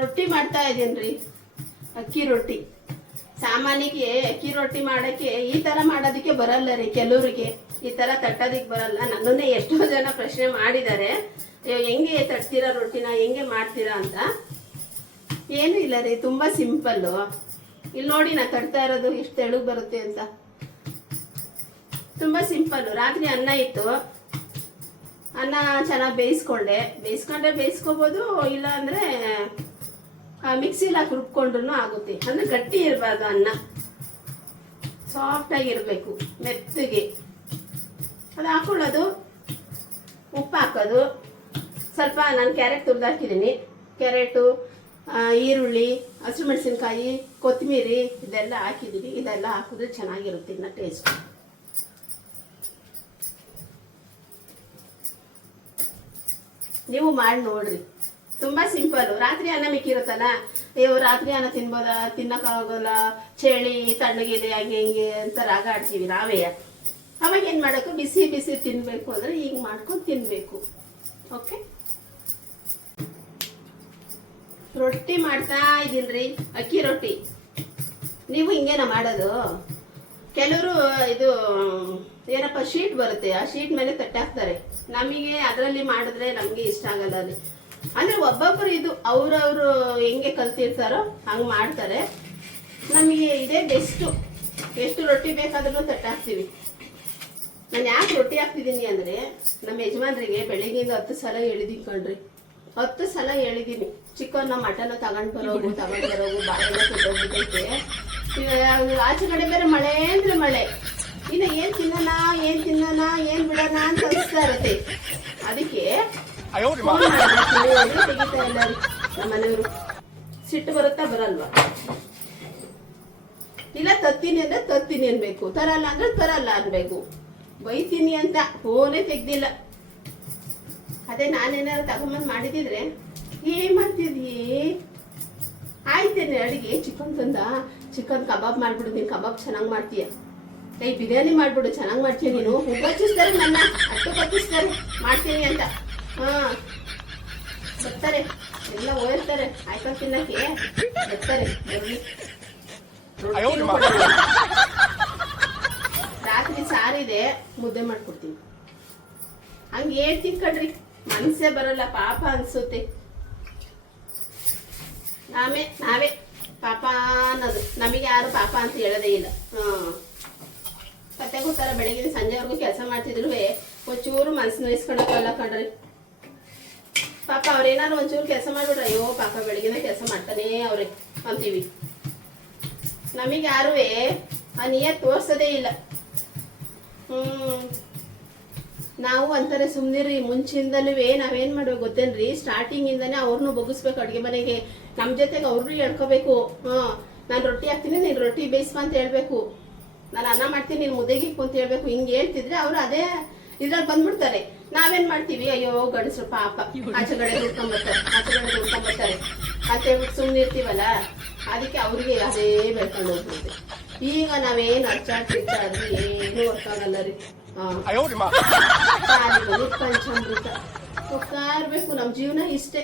ರೊಟ್ಟಿ ಮಾಡ್ತಾ ಇದ್ದೀನಿ ರೀ. ಅಕ್ಕಿ ರೊಟ್ಟಿ. ಸಾಮಾನ್ಯಕ್ಕೆ ಅಕ್ಕಿ ರೊಟ್ಟಿ ಮಾಡಕ್ಕೆ ಈ ತರ ಮಾಡೋದಕ್ಕೆ ಬರಲ್ಲ ರೀ ಕೆಲವರಿಗೆ. ಈ ತರ ತಟ್ಟೋದಕ್ಕೆ ಬರಲ್ಲ. ನನ್ನನ್ನೇ ಎಷ್ಟೋ ಜನ ಪ್ರಶ್ನೆ ಮಾಡಿದ್ದಾರೆ. ಹೆಂಗೆ ತಟ್ತೀರಾ ರೊಟ್ಟಿನ? ಹೆಂಗೆ ಮಾಡ್ತೀರಾ ಅಂತ. ಏನು ಇಲ್ಲ ರೀ, ತುಂಬಾ ಸಿಂಪಲ್ಲು. ಇಲ್ಲಿ ನೋಡಿ ನಾ ತಡ್ತಾ ಇರೋದು ಎಷ್ಟು ತೆಳುಗ್ ಬರುತ್ತೆ ಅಂತ. ತುಂಬಾ ಸಿಂಪಲ್ಲು. ರಾತ್ರಿ ಅನ್ನ ಇತ್ತು. ಅನ್ನ ಚೆನ್ನಾಗಿ ಬೇಯಿಸ್ಕೊಂಡೆ. ಬೇಯಿಸ್ಕೊಂಡೆ, ಬೇಯಿಸ್ಕೋಬೋದು, ಇಲ್ಲ ಅಂದ್ರೆ ಮಿಕ್ಸಿಲಿ ಹಾಕಿ ರುಬ್ಕೊಂಡ್ರು ಆಗುತ್ತೆ. ಅಂದ್ರೆ ಗಟ್ಟಿ ಇರಬಾರ್ದು ಅನ್ನ. ಸಾಫ್ಟ್ ಆಗಿರ್ಬೇಕು, ಮೆತ್ತಗೆ. ಅದು ಹಾಕೊಳ್ಳೋದು, ಉಪ್ಪು ಹಾಕೋದು. ಸ್ವಲ್ಪ ನಾನು ಕ್ಯಾರೆಟ್ ತುರ್ದು ಹಾಕಿದ್ದೀನಿ. ಕ್ಯಾರೆಟು ಈರುಳ್ಳಿ ಹಸಿಮೆಣಸಿನ್ಕಾಯಿ ಕೊತ್ತಂಬರಿ ಇದೆಲ್ಲ ಹಾಕಿದ್ದೀನಿ. ಇದೆಲ್ಲ ಹಾಕಿದ್ರೆ ಚೆನ್ನಾಗಿರುತ್ತೆ ಇನ್ನು ಟೇಸ್ಟ್ ನೀವು ಮಾಡಿ ನೋಡ್ರಿ. ತುಂಬಾ ಸಿಂಪಲ್ ರಾತ್ರಿ ಅನ್ನ ಮಿಕ್ಕಿರುತ್ತಲ್ಲ? ಅಯ್ಯೋ, ರಾತ್ರಿ ಅನ್ನ ತಿನ್ಬೋದ? ತಿನ್ನಕ್ಕಾಗೋಲ್ಲ ಚಳಿ ತಣ್ಣಗಿದೆ ಹಂಗೆ, ಹಿಂಗೆ ಅಂತ ರಾಗ ಆಡ್ತೀವಿ ನಾವೇ. ಅವಾಗ ಏನ್ ಮಾಡಬೇಕು? ಬಿಸಿ ಬಿಸಿ ತಿನ್ಬೇಕು ಅಂದ್ರೆ ಹಿಂಗ್ ಮಾಡ್ಕೊಂಡು ತಿನ್ಬೇಕು. ಓಕೆ ರೊಟ್ಟಿ ಮಾಡ್ತಾ ಇದೀನ್ರಿ ಅಕ್ಕಿ ರೊಟ್ಟಿ. ನೀವು ಹಿಂಗೇನ ಮಾಡೋದು? ಕೆಲವರು ಇದು, ಏನಪ್ಪ, ಶೀಟ್ ಬರುತ್ತೆ. ಆ ಶೀಟ್ ಮೇಲೆ ತಟ್ಟಾಕ್ತಾರೆ. ನಮಗೆ ಅದರಲ್ಲಿ ಮಾಡಿದ್ರೆ ನಮಗೆ ಇಷ್ಟ ಆಗಲ್ಲ ಅಲ್ಲಿ. ಅಂದ್ರೆ ಒಬ್ಬೊಬ್ರು ಇದು ಅವ್ರವ್ರು ಹೆಂಗೆ ಕಲ್ತಿರ್ತಾರೋ ಹಂಗೆ ಮಾಡ್ತಾರೆ. ನಮಗೆ ಇದೇ ಬೆಸ್ಟು ಎಷ್ಟು ರೊಟ್ಟಿ ಬೇಕಾದ್ರೂ ತಟ್ಟಾಕ್ತೀವಿ ನಾನು ಯಾಕೆ ರೊಟ್ಟಿ ಹಾಕ್ತಿದ್ದೀನಿ ಅಂದ್ರೆ ನಮ್ಮ ಯಜಮಾನ್ರಿಗೆ ಬೆಳಿಗ್ಗೆಯಿಂದ ಹತ್ತು ಸಲ ಹೇಳಿದೀನಿ ಕಣ್ರಿ. ಹತ್ತು ಸಲ ಹೇಳಿದೀನಿ. ಚಿಕನ್ ಮಟನ್ ತಗೊಂಡ್ ಬರೋದು ತಗೊಂಡ್ ಬರೋದು ಬಾಳೆಲ್ಲ ಕೊಟ್ಟೋಗ್ಬಿಟ್ಟೈತೆ ಆಚೆ ಕಡೆ ಬೇರೆ ಮಳೆ ಅಂದ್ರೆ ಮಳೆ. ಇನ್ನು ಏನ್ ತಿನ್ನೋಣ ಏನ್ ತಿನ್ನೋಣ, ಏನ್ ಬಿಡೋಣ ಅಂತ ಅನಿಸ್ತಾ ಇರುತ್ತೆ. ಅದಕ್ಕೆ ನಮ್ಮನೆಯವರು ಸಿಟ್ಟು ಬರುತ್ತಾ ಬರಲ್ವಾ? ಇಲ್ಲ ತತ್ತೀನಿ ಅಂದ್ರೆ ತತ್ತೀನಿ ಅನ್ಬೇಕು. ತರಲ್ಲ ಅಂದ್ರೆ ತರಲ್ಲ ಅನ್ಬೇಕು. ಬೈತೀನಿ ಅಂತ ಫೋನೇ ತೆಗ್ದಿಲ್ಲ. ಅದೇ ನಾನೇನಾದ್ರು ತಗೊಂಬಂದ್ ಮಾಡಿದಿದ್ರೆ ಏನ್ ಮಾಡ್ತಿದ್ವಿ ಆಯ್ತೇನೆ ಅಡಿಗೆ. ಚಿಕನ್ ತಂದ. ಚಿಕನ್ ಕಬಾಬ್ ಮಾಡ್ಬಿಡು, ನೀನ್ ಕಬಾಬ್ ಚೆನ್ನಾಗಿ ಮಾಡ್ತೀಯ? ಏ ಬಿರಿಯಾನಿ ಮಾಡ್ಬಿಡು, ಚೆನ್ನಾಗಿ ಮಾಡ್ತೀಯ ನೀನು? ಉಪಚಿಸ್ತಾರೆ ನನ್ನ. ಅಟ್ಟು ಮಾಡ್ತೀನಿ ಅಂತ. ಹಾ. ಬರ್ತಾರೆ. ಎಲ್ಲ ಹೋಗಿರ್ತಾರೆ ಐಫೋನ್ ತಿನ್ನಕ್ಕೆ? ಬರ್ತಾರೆ. ರಾತ್ರಿ ಸಾರಿದೆ ಮುದ್ದೆ ಮಾಡ್ಕೊಡ್ತೀನಿ. ಹಂಗ ಹೇಳ್ತೀನಿ ಕಣ್ರಿ. ಮನ್ಸೇ ಬರಲ್ಲ ಪಾಪ ಅನ್ಸುತ್ತೆ. ನಾವೇ ನಾವೇ. ಪಾಪ ಅನ್ನೋದು. ನಮಗೆ ಯಾರು ಪಾಪ ಅಂತ ಹೇಳೋದೇ ಇಲ್ಲ. ಹ್ಮ್ ಕತೆ ಗೊತ್ತಾರ ಬೆಳಗಿನ ಸಂಜೆವರೆಗೂ ಕೆಲಸ ಮಾಡ್ತಿದ್ರು ಒಂಚೂರು ಮನ್ಸು ಕಣ್ರಿ. ಪಾಪ ಅವ್ರೇನಾದ್ರು ಒಂಚೂರು ಕೆಲಸ ಮಾಡ್ಬಿಡ್ರ ಅಯ್ಯೋ ಪಾಪ ಬೆಳಗಿನ ಕೆಲಸ ಮಾಡ್ತಾನೇ ಅವ್ರೆ ಅಂತೀವಿ. ನಮಗೆ ಯಾರು ಆ ನಿಯತ್ ತೋರ್ಸೋದೇ ಇಲ್ಲ. ಹ್ಮ್. ನಾವು ಅಂತಾರೆ ಸುಮ್ನಿರಿ, ಮುಂಚಿಂದಲೂ ನಾವೇನ್ ಮಾಡ್ಬೇಕು ಗೊತ್ತೇನ್ರಿ? ಸ್ಟಾರ್ಟಿಂಗ್ ಇಂದಾನೆ ಅವ್ರನ್ನೂ ಬಗ್ಗಿಸ್ಬೇಕು ಅಡ್ಗೆ ಮನೆಗೆ. ನಮ್ ಜೊತೆಗೆ ಅವ್ರನ್ನೂ ಹೇಳ್ಕೋಬೇಕು ಹಾ, ನಾನು ರೊಟ್ಟಿ ಹಾಕ್ತೀನಿ, ನೀನ್ ರೊಟ್ಟಿ ಬೇಯಿಸ್ಬಾ ಅಂತ ಹೇಳ್ಬೇಕು. ನಾನು ಅನ್ನ ಮಾಡ್ತೀನಿ, ನೀನ್ ಮುದ್ದೆಗಿಕ್ಕು ಅಂತ ಹೇಳ್ಬೇಕು. ಹಿಂಗ್ ಹೇಳ್ತಿದ್ರೆ ಅವ್ರು ಅದೇ ಇದ್ರಲ್ಲಿ ಬಂದ್ಬಿಡ್ತಾರೆ. ನಾವೇನ್ ಮಾಡ್ತೀವಿ? ಅಯ್ಯೋ ಗಂಡಸ್ರು ಪಾಪ. ಆಚೆಗಡೆ ಹುಡ್ಕೊಂಡ್ಬರ್ತಾರೆ ಆಚೆಗಡೆ ಹುಡ್ಕೊಂಡ್ಬರ್ತಾರೆ ಅಂತ ಹೇಳ್ಬಿಟ್ಟು ಸುಮ್ಮನೆ ಇರ್ತೀವಲ್ಲ? ಅದಕ್ಕೆ ಅವ್ರಿಗೆ ಅದೇ ಬೆಳ್ಕೊಂಡು ಹೋಗ್ಬೋದು ಈಗ ನಾವೇನು ಅರ್ಚಾಡ್ ಏನು ಏನೂ ವರ್ಕ್ ಆಗಲ್ಲ ರೀ. ಪಂಚಾಮೃತ ಹೋಗ್ತಾ ಇರ್ಬೇಕು ನಮ್ ಜೀವನ ಇಷ್ಟೇ.